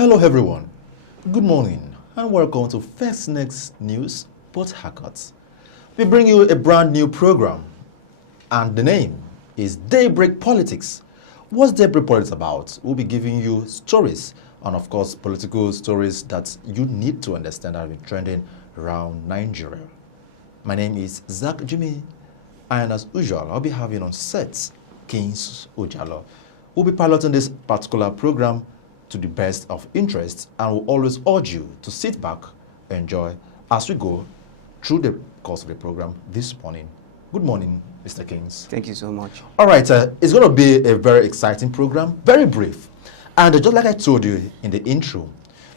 Hello everyone, good morning and welcome to First Next News Port Harcourt. We bring you a brand new program and the name is Daybreak Politics. What's Daybreak Politics about? We'll be giving you stories and of course political stories that you need to understand that have been trending around Nigeria. My name is Zach Jimmy and as usual I'll be having on set Kings Ojalo. We'll be piloting this particular program to the best of interest and will always urge you to sit back, enjoy as we go through the course of the program this morning. Good morning, Mr. Kings. Thank you so much. All right, it's going to be a very exciting program, very brief. And just like I told you in the intro,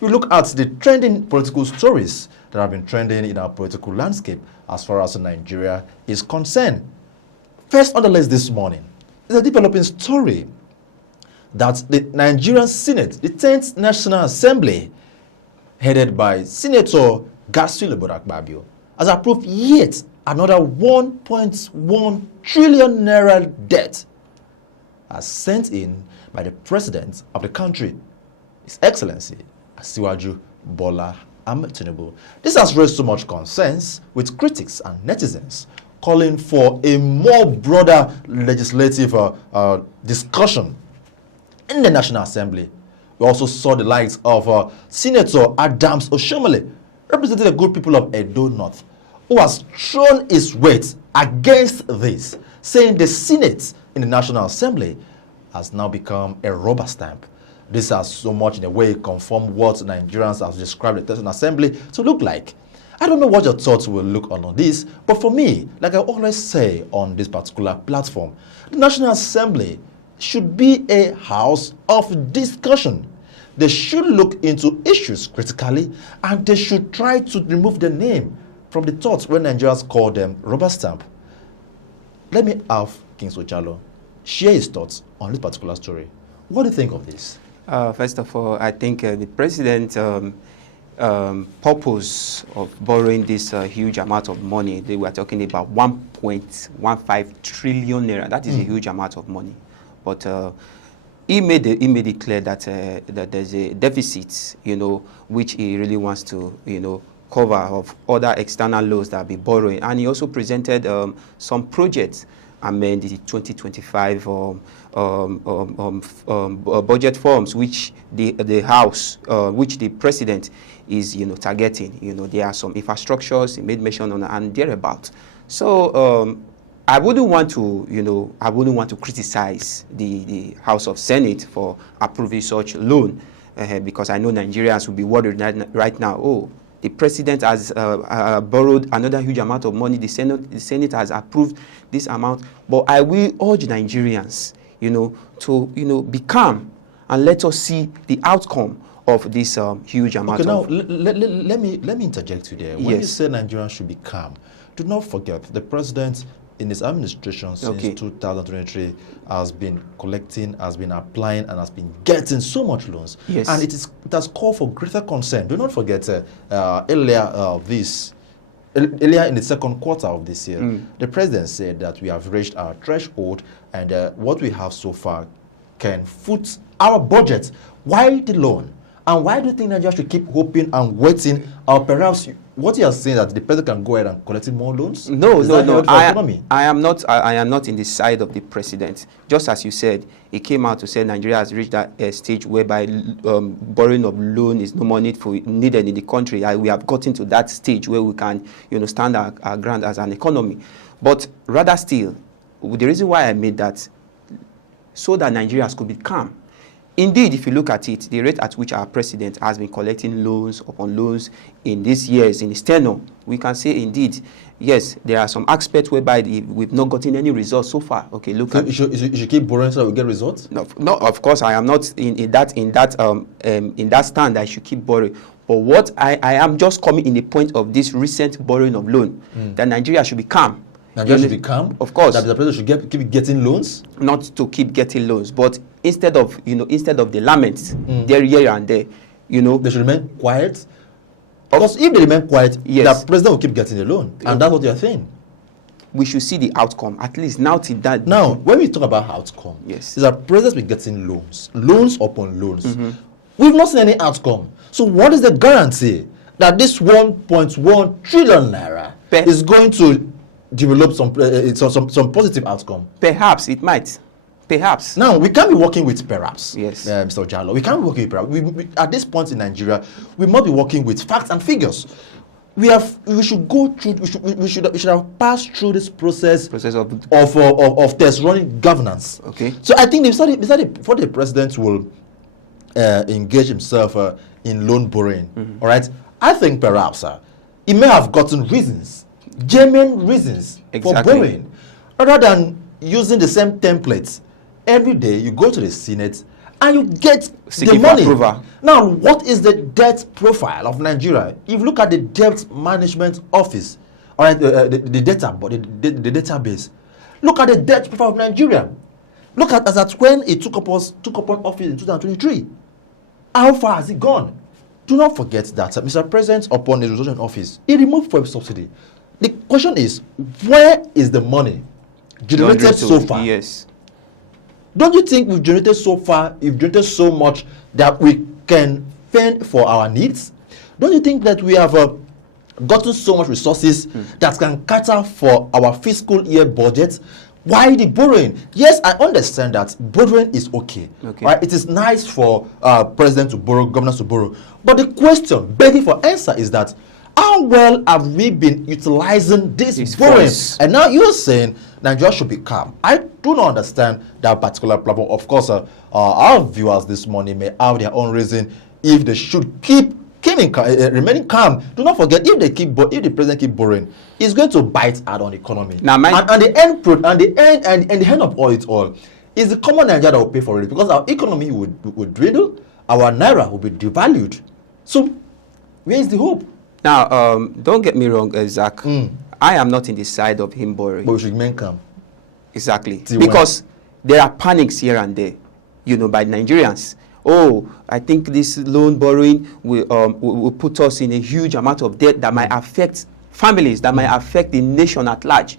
we look at the trending political stories that have been trending in our political landscape as far as Nigeria is concerned. First on the list this morning is a developing story that the Nigerian Senate, the 10th National Assembly, headed by Senator Gasile Borakbabio, has approved yet another 1.1 trillion naira debt as sent in by the President of the country, His Excellency Asiwaju Bola Ahmed Tinubu. This has raised so much concerns with critics and netizens calling for a more broader legislative discussion in the National Assembly. We also saw the likes of Senator Adams Oshomole, representing the good people of Edo North, who has thrown his weight against this, saying the Senate in the National Assembly has now become a rubber stamp. This has so much in a way confirmed what Nigerians have described the National Assembly to look like. I don't know what your thoughts will look on this, but for me, like I always say on this particular platform, the National Assembly should be a house of discussion. They should look into issues critically and they should try to remove the name from the thoughts when Nigerians call them rubber stamp. Let me have Kings Ojalo share his thoughts on this particular story. What do you think of this? First of all, I think the president's purpose of borrowing this huge amount of money, they were talking about 1.15 trillion naira. That is a huge amount of money. But he made it clear that that there's a deficit, which he really wants to, cover of other external loans that be borrowing. And he also presented some projects amend the 2025 budget forms, which the House, which the President is, targeting. There are some infrastructures he made mention on and thereabout. So I wouldn't want to, criticize the House of Senate for approving such loan because I know Nigerians will be worried right now. Oh, the president has borrowed another huge amount of money. The Senate has approved this amount. But I will urge Nigerians, to be calm and let us see the outcome of this huge amount. Okay, now let me interject you there. When you say Nigerians should be calm, do not forget the president in his administration since 2023 has been collecting, has been applying, and has been getting so much loans. Yes. And it has called for greater concern. Do not forget earlier in the second quarter of this year, the president said that we have reached our threshold and what we have so far can foot our budget. Why the loan? And why do you think Nigeria should keep hoping and waiting? Or perhaps what you are saying that the president can go ahead and collect more loans? No. I am not in the side of the president. Just as you said, he came out to say Nigeria has reached that stage whereby borrowing of loan is no more needed in the country. We have gotten to that stage where we can, stand our ground as an economy. But rather still, the reason why I made that, so that Nigerians could be calm. Indeed, if you look at it, the rate at which our president has been collecting loans upon loans in these years, in his tenure, we can say indeed, yes, there are some aspects whereby we've not gotten any results so far. Okay, look. You should keep borrowing so that we get results. No, of course, I am not in that stand. I should keep borrowing. But what I am just coming in the point of this recent borrowing of loan, that Nigeria should be calm. Nigeria should be calm? Of course. That the president should keep getting loans? Not to keep getting loans, but instead of the laments, there, here and there, They should remain quiet? Because if they remain quiet, the president will keep getting the loan. And that's what you're saying. We should see the outcome, at least now till that. Now, when we talk about outcome, is that presidents be getting loans upon loans. We've not seen any outcome. So what is the guarantee that this 1.1 trillion naira is going to develop some positive outcome? Perhaps it might. Perhaps. Now, we can't be working with perhaps. Yes. Mr. Jallo. We can't be working with perhaps. At this point in Nigeria, we must be working with facts and figures. We should go through. We should have passed through this process of test running governance. Okay. So I think before the president will engage himself in loan borrowing, all right, I think perhaps he may have gotten reasons, genuine reasons for borrowing, rather than using the same templates every day. You go to the Senate and you get the money. Now, what is the debt profile of Nigeria? If you look at the debt management office, all right, the database, look at the debt profile of Nigeria. Look at as at when it took up office in 2023. How far has it gone? Do not forget that Mr. President, upon his resolution in office, he removed fuel subsidy. The question is, where is the money generated so far? Yes. Don't you think we've generated so far, we've generated so much that we can fend for our needs? Don't you think that we have gotten so much resources that can cater for our fiscal year budget? Why the borrowing? Yes, I understand that borrowing is okay. Right? It is nice for president to borrow, governors to borrow. But the question begging for answer is that how well have we been utilizing this borrowing? And now you're saying Nigeria should be calm. I do not understand that particular problem. Of course, our viewers this morning may have their own reason if they should remaining calm. Do not forget, if the president keep borrowing, it's going to bite out on the economy. Now, and the end of all it all is the common Nigeria that will pay for it, because our economy would dwindle, our naira will be devalued. So, where is the hope? Now, don't get me wrong, Zach. I am not in the side of him borrowing. But we should remain calm. Exactly. Because there are panics here and there, by Nigerians. Oh, I think this loan borrowing will put us in a huge amount of debt that might affect families, that might affect the nation at large.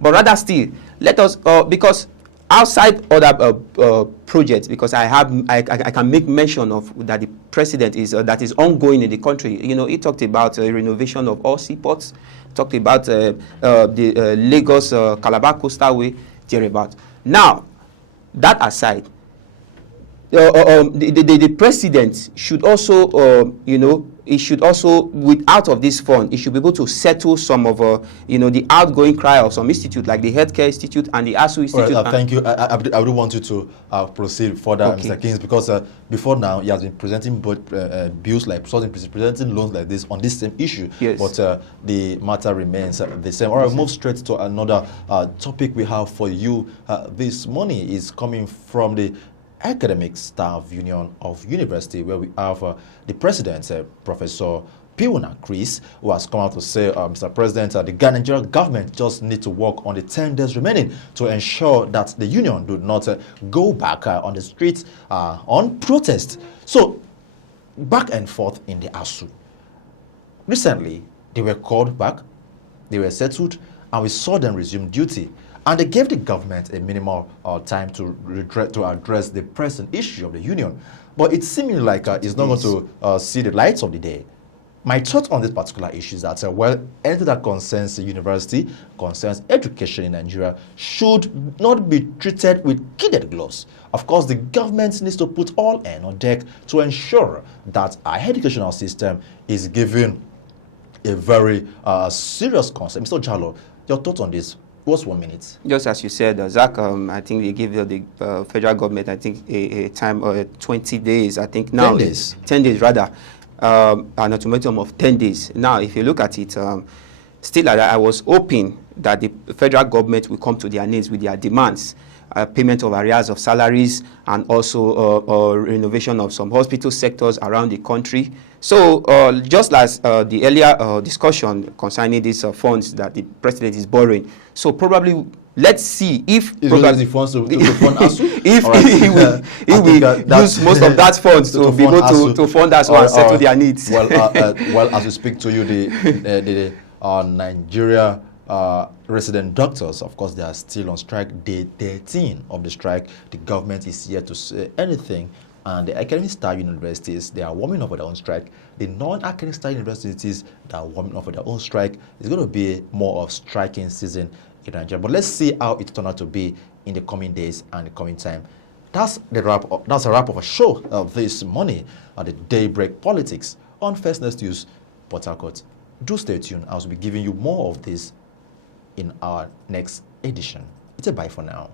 But rather still, let us, because outside other projects, because I can make mention of that the president that is ongoing in the country. He talked about renovation of all seaports, talked about the Lagos Calabar Coastal Way, thereabout. Now, that aside, the president should also, he should also, out of this fund, he should be able to settle some of, the outgoing cry of some institute, like the Healthcare Institute and the ASU Institute. Right, thank you. I would want you to proceed further, Mr. Kings, because before now, he has been presenting bills like, presenting loans like this on this same issue. Yes. But the matter remains the same. All right, move straight to another topic we have for you this morning. Is coming from the Academic Staff Union of University, where we have the president, Professor Piuna Chris, who has come out to say, Mr. President, the Nigerian government just need to work on the 10 days remaining to ensure that the union do not go back on the streets on protest. So, back and forth in the ASU. Recently, they were called back, they were settled, and we saw them resume duty. And they gave the government a minimal time to address the pressing issue of the union. But it's seeming like it's not going to see the lights of the day. My thought on this particular issue is that, anything that concerns the university, concerns education in Nigeria, should not be treated with kid gloves. Of course, the government needs to put all hands on deck to ensure that our educational system is given a very serious concept. Mr. Jallo, your thoughts on this? What's 1 minute? Just as you said, Zach, I think they give the federal government, I think, a time of 20 days. I think now 10 days. 10 days, rather. An ultimatum of 10 days. Now, if you look at it, still, I was hoping that the federal government will come to their knees with their demands. Payment of arrears of salaries, and also renovation of some hospital sectors around the country. So, just as the earlier discussion concerning these funds that the president is borrowing, so probably let's see if the funds to fund ASU? If he will use most of that funds to be able to fund ASU and settle their needs. Well, as we speak to you, the Nigeria resident doctors, of course, they are still on strike. Day 13 of the strike. The government is yet to say anything And the academic style universities, they are warming up for their own strike. The non-academic style universities that are warming up for their own strike is going to be more of striking season in Nigeria. But let's see how it turns out to be in the coming days and the coming time. That's a wrap of a show this morning on the Daybreak Politics on First News Port Harcourt. Do stay tuned. I will be giving you more of this in our next edition. It's a bye for now.